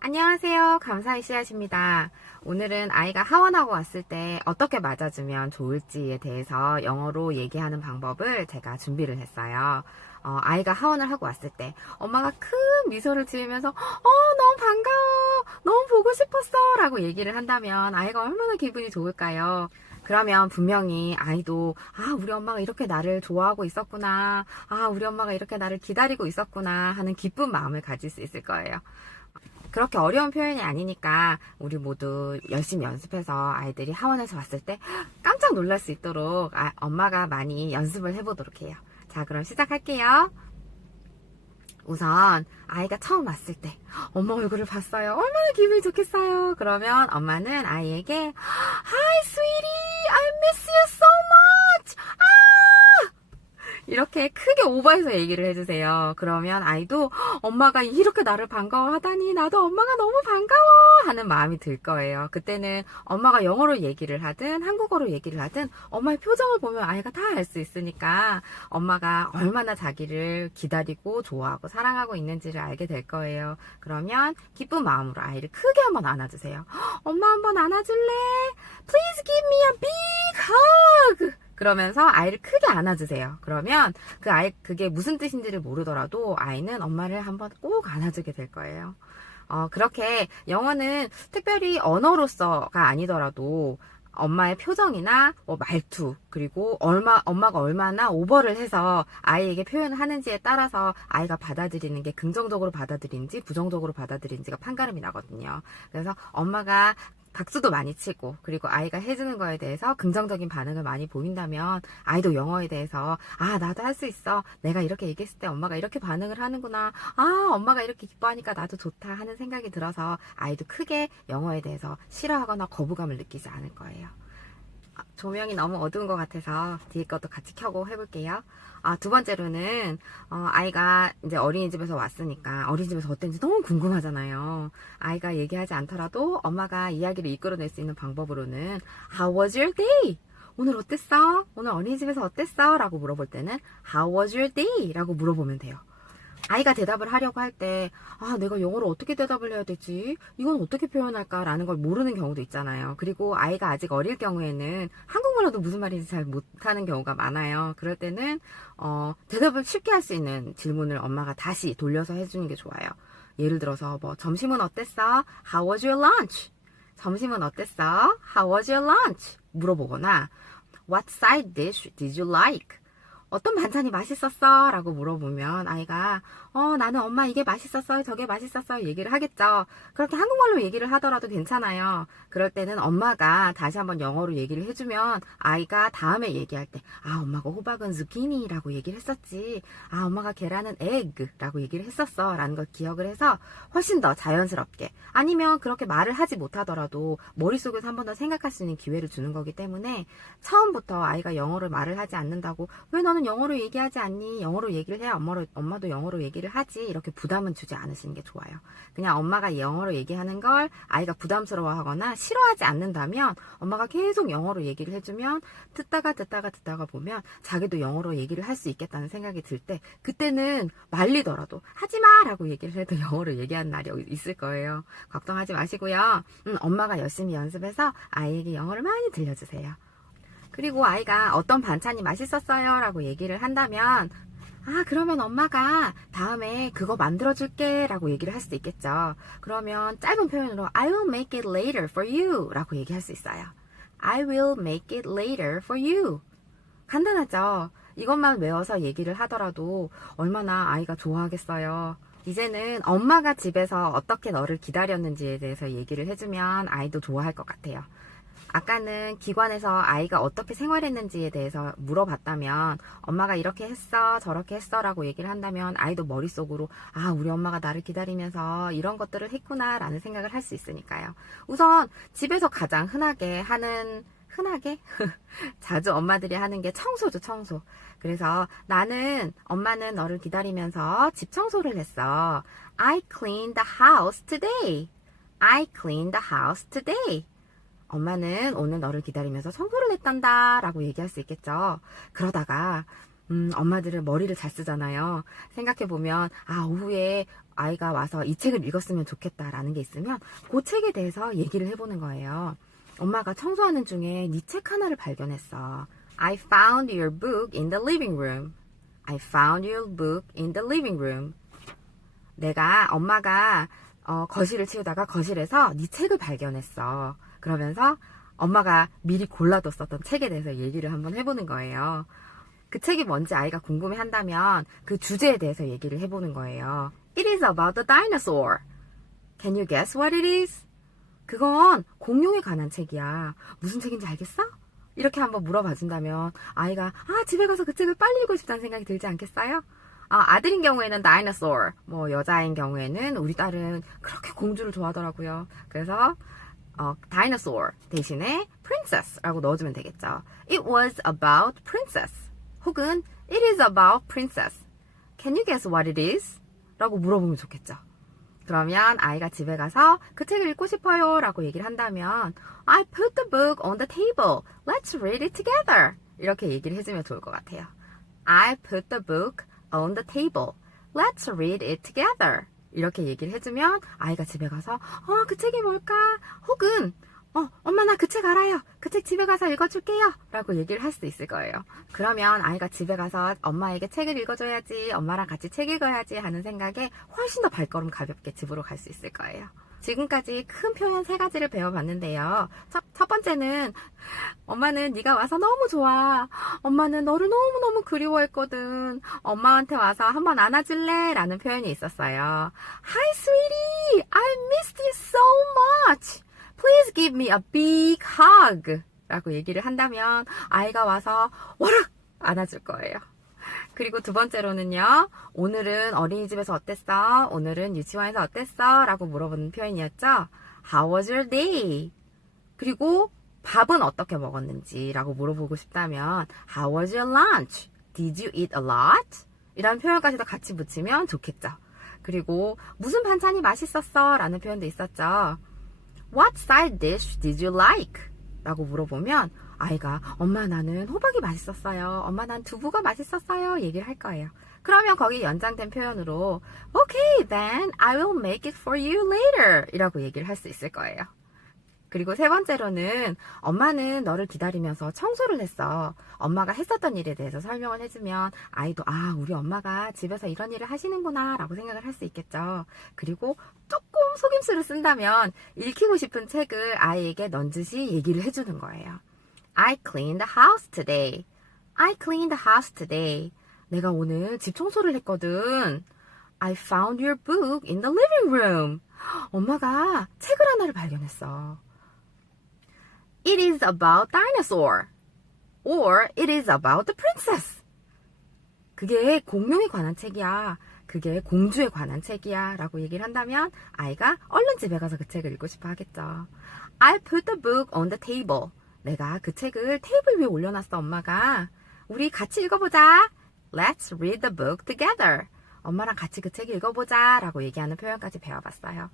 안녕하세요. 감사의 씨앗입니다. 오늘은 아이가 하원하고 왔을 때 어떻게 맞아주면 좋을지에 대해서 영어로 얘기하는 방법을 제가 준비를 했어요. 아이가 하원을 하고 왔을 때 엄마가 큰 미소를 지으면서 너무 반가워, 너무 보고 싶었어 라고 얘기를 한다면 아이가 얼마나 기분이 좋을까요? 그러면 분명히 아이도 우리 엄마가 이렇게 나를 좋아하고 있었구나, 우리 엄마가 이렇게 나를 기다리고 있었구나 하는 기쁜 마음을 가질 수 있을 거예요. 그렇게 어려운 표현이 아니니까 우리 모두 열심히 연습해서 아이들이 하원에서 왔을 때 깜짝 놀랄 수 있도록 엄마가 많이 연습을 해보도록 해요. 자, 그럼 시작할게요. 우선 아이가 처음 왔을 때 엄마 얼굴을 봤어요. 얼마나 기분이 좋겠어요. 그러면 엄마는 아이에게 Hi, sweetie, I miss you so much. 이렇게 크게 오버해서 얘기를 해주세요. 그러면 아이도 엄마가 이렇게 나를 반가워하다니 나도 엄마가 너무 반가워 하는 마음이 들 거예요. 그때는 엄마가 영어로 얘기를 하든 한국어로 얘기를 하든 엄마의 표정을 보면 아이가 다 알 수 있으니까 엄마가 얼마나 자기를 기다리고 좋아하고 사랑하고 있는지를 알게 될 거예요. 그러면 기쁜 마음으로 아이를 크게 한번 안아주세요. 엄마 한번 안아줄래? Please give me a big hug. 그러면서 아이를 크게 안아주세요. 그러면 그게 무슨 뜻인지를 모르더라도 아이는 엄마를 한번 꼭 안아주게 될 거예요. 그렇게 영어는 특별히 언어로서가 아니더라도 엄마의 표정이나 말투, 그리고 엄마가 얼마나 오버를 해서 아이에게 표현을 하는지에 따라서 아이가 받아들이는 게 긍정적으로 받아들이는지 부정적으로 받아들이는지가 판가름이 나거든요. 그래서 엄마가 박수도 많이 치고 그리고 아이가 해주는 거에 대해서 긍정적인 반응을 많이 보인다면 아이도 영어에 대해서 나도 할 수 있어, 내가 이렇게 얘기했을 때 엄마가 이렇게 반응을 하는구나, 엄마가 이렇게 기뻐하니까 나도 좋다 하는 생각이 들어서 아이도 크게 영어에 대해서 싫어하거나 거부감을 느끼지 않을 거예요. 조명이 너무 어두운 것 같아서 뒤에 것도 같이 켜고 해볼게요. 두 번째로는 아이가 이제 어린이집에서 왔으니까 어린이집에서 어땠는지 너무 궁금하잖아요. 아이가 얘기하지 않더라도 엄마가 이야기를 이끌어낼 수 있는 방법으로는 How was your day? 오늘 어땠어? 오늘 어린이집에서 어땠어? 라고 물어볼 때는 How was your day? 라고 물어보면 돼요. 아이가 대답을 하려고 할 때 내가 영어로 어떻게 대답을 해야 되지? 이건 어떻게 표현할까? 라는 걸 모르는 경우도 있잖아요. 그리고 아이가 아직 어릴 경우에는 한국말로도 무슨 말인지 잘 못하는 경우가 많아요. 그럴 때는 대답을 쉽게 할 수 있는 질문을 엄마가 다시 돌려서 해주는 게 좋아요. 예를 들어서 점심은 어땠어? How was your lunch? 점심은 어땠어? How was your lunch? 물어보거나 What side dish did you like? 어떤 반찬이 맛있었어? 라고 물어보면 아이가 나는 엄마 이게 맛있었어요, 저게 맛있었어요 얘기를 하겠죠. 그렇게 한국말로 얘기를 하더라도 괜찮아요. 그럴 때는 엄마가 다시 한번 영어로 얘기를 해주면 아이가 다음에 얘기할 때 엄마가 호박은 zucchini 라고 얘기를 했었지, 엄마가 계란은 egg 라고 얘기를 했었어 라는 걸 기억을 해서 훨씬 더 자연스럽게, 아니면 그렇게 말을 하지 못하더라도 머릿속에서 한 번 더 생각할 수 있는 기회를 주는 거기 때문에 처음부터 아이가 영어를 말을 하지 않는다고 왜 너는 영어로 얘기하지 않니? 영어로 얘기를 해야 엄마도 영어로 얘기를 하지, 이렇게 부담은 주지 않으시는 게 좋아요. 그냥 엄마가 영어로 얘기하는 걸 아이가 부담스러워하거나 싫어하지 않는다면 엄마가 계속 영어로 얘기를 해주면 듣다가 보면 자기도 영어로 얘기를 할 수 있겠다는 생각이 들 때, 그때는 말리더라도 하지마 라고 얘기를 해도 영어로 얘기하는 날이 있을 거예요. 걱정하지 마시고요. 엄마가 열심히 연습해서 아이에게 영어를 많이 들려주세요. 그리고 아이가 어떤 반찬이 맛있었어요 라고 얘기를 한다면 그러면 엄마가 다음에 그거 만들어줄게 라고 얘기를 할 수도 있겠죠. 그러면 짧은 표현으로 I will make it later for you 라고 얘기할 수 있어요. I will make it later for you. 간단하죠. 이것만 외워서 얘기를 하더라도 얼마나 아이가 좋아하겠어요. 이제는 엄마가 집에서 어떻게 너를 기다렸는지에 대해서 얘기를 해주면 아이도 좋아할 것 같아요. 아까는 기관에서 아이가 어떻게 생활했는지에 대해서 물어봤다면 엄마가 이렇게 했어 저렇게 했어 라고 얘기를 한다면 아이도 머릿속으로 우리 엄마가 나를 기다리면서 이런 것들을 했구나 라는 생각을 할 수 있으니까요. 우선 집에서 가장 흔하게 자주 엄마들이 하는 게 청소죠, 청소. 그래서 엄마는 너를 기다리면서 집 청소를 했어. I cleaned the house today. I cleaned the house today. 엄마는 오늘 너를 기다리면서 청소를 했단다 라고 얘기할 수 있겠죠. 그러다가 엄마들은 머리를 잘 쓰잖아요. 생각해보면 오후에 아이가 와서 이 책을 읽었으면 좋겠다라는 게 있으면 그 책에 대해서 얘기를 해보는 거예요. 엄마가 청소하는 중에 네 책 하나를 발견했어. I found your book in the living room. I found your book in the living room. 엄마가 거실을 치우다가 거실에서 네 책을 발견했어. 그러면서 엄마가 미리 골라뒀었던 책에 대해서 얘기를 한번 해보는 거예요. 그 책이 뭔지 아이가 궁금해한다면 그 주제에 대해서 얘기를 해보는 거예요. It is about the dinosaur. Can you guess what it is? 그건 공룡에 관한 책이야. 무슨 책인지 알겠어? 이렇게 한번 물어봐 준다면 아이가 집에 가서 그 책을 빨리 읽고 싶다는 생각이 들지 않겠어요? 아들인 경우에는 dinosaur, 여자인 경우에는 우리 딸은 그렇게 공주를 좋아하더라고요. 그래서 dinosaur 대신에 princess라고 넣어주면 되겠죠. It was about princess. 혹은 it is about princess. Can you guess what it is? 라고 물어보면 좋겠죠. 그러면 아이가 집에 가서 그 책을 읽고 싶어요 라고 얘기를 한다면 I put the book on the table. Let's read it together. 이렇게 얘기를 해주면 좋을 것 같아요. I put the book on the table. Let's read it together. 이렇게 얘기를 해주면 아이가 집에 가서 그 책이 뭘까? 혹은 엄마 나 그 책 알아요. 그 책 집에 가서 읽어줄게요. 라고 얘기를 할 수 있을 거예요. 그러면 아이가 집에 가서 엄마에게 책을 읽어줘야지, 엄마랑 같이 책 읽어야지 하는 생각에 훨씬 더 발걸음 가볍게 집으로 갈 수 있을 거예요. 지금까지 큰 표현 3가지를 배워봤는데요. 첫 번째는 엄마는 네가 와서 너무 좋아. 엄마는 너를 너무너무 그리워했거든. 엄마한테 와서 한번 안아줄래? 라는 표현이 있었어요. Hi sweetie, I missed you so much. Please give me a big hug. 라고 얘기를 한다면 아이가 와서 와락 안아줄 거예요. 그리고 두 번째로는요. 오늘은 어린이집에서 어땠어? 오늘은 유치원에서 어땠어? 라고 물어보는 표현이었죠. How was your day? 그리고 밥은 어떻게 먹었는지 라고 물어보고 싶다면 How was your lunch? Did you eat a lot? 이런 표현까지도 같이 붙이면 좋겠죠. 그리고 무슨 반찬이 맛있었어? 라는 표현도 있었죠. What side dish did you like? 라고 물어보면 아이가 엄마 나는 호박이 맛있었어요. 엄마 난 두부가 맛있었어요. 얘기를 할 거예요. 그러면 거기 연장된 표현으로 Okay, then I will make it for you later. 이라고 얘기를 할 수 있을 거예요. 그리고 세 번째로는 엄마는 너를 기다리면서 청소를 했어. 엄마가 했었던 일에 대해서 설명을 해주면 아이도 우리 엄마가 집에서 이런 일을 하시는구나 라고 생각을 할 수 있겠죠. 그리고 조금 속임수를 쓴다면 읽히고 싶은 책을 아이에게 넌지시 얘기를 해주는 거예요. I cleaned the house today. I cleaned the house today. 내가 오늘 집 청소를 했거든. I found your book in the living room. 엄마가 책을 하나를 발견했어. It is about dinosaur. Or it is about the princess. 그게 공룡에 관한 책이야. 그게 공주에 관한 책이야. 라고 얘기를 한다면 아이가 얼른 집에 가서 그 책을 읽고 싶어 하겠죠. I put the book on the table. 내가 그 책을 테이블 위에 올려놨어, 엄마가. 우리 같이 읽어보자. Let's read the book together. 엄마랑 같이 그 책 읽어보자. 라고 얘기하는 표현까지 배워봤어요.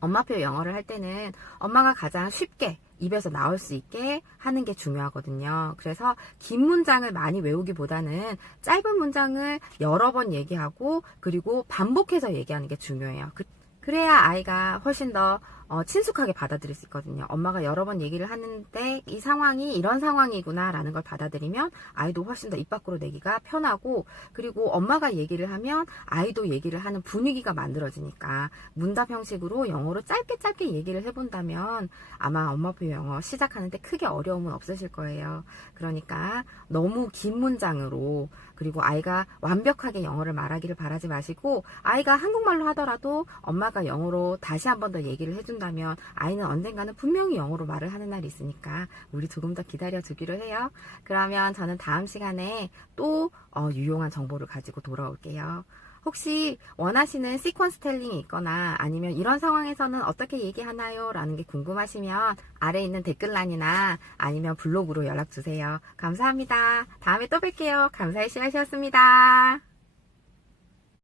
엄마표 영어를 할 때는 엄마가 가장 쉽게 입에서 나올 수 있게 하는 게 중요하거든요. 그래서 긴 문장을 많이 외우기보다는 짧은 문장을 여러 번 얘기하고 그리고 반복해서 얘기하는 게 중요해요. 그래야 아이가 훨씬 더 친숙하게 받아들일 수 있거든요. 엄마가 여러 번 얘기를 하는데 이 상황이 이런 상황이구나 라는 걸 받아들이면 아이도 훨씬 더 입 밖으로 내기가 편하고 그리고 엄마가 얘기를 하면 아이도 얘기를 하는 분위기가 만들어지니까 문답 형식으로 영어로 짧게 얘기를 해본다면 아마 엄마표 영어 시작하는데 크게 어려움은 없으실 거예요. 그러니까 너무 긴 문장으로 그리고 아이가 완벽하게 영어를 말하기를 바라지 마시고 아이가 한국말로 하더라도 엄마가 영어로 다시 한 번 더 얘기를 해준다면 아이는 언젠가는 분명히 영어로 말을 하는 날이 있으니까 우리 조금 더 기다려주기로 해요. 그러면 저는 다음 시간에 또 유용한 정보를 가지고 돌아올게요. 혹시 원하시는 시퀀스 텔링이 있거나 아니면 이런 상황에서는 어떻게 얘기하나요? 라는 게 궁금하시면 아래에 있는 댓글란이나 아니면 블로그로 연락주세요. 감사합니다. 다음에 또 뵐게요. 감사의 시간이었습니다.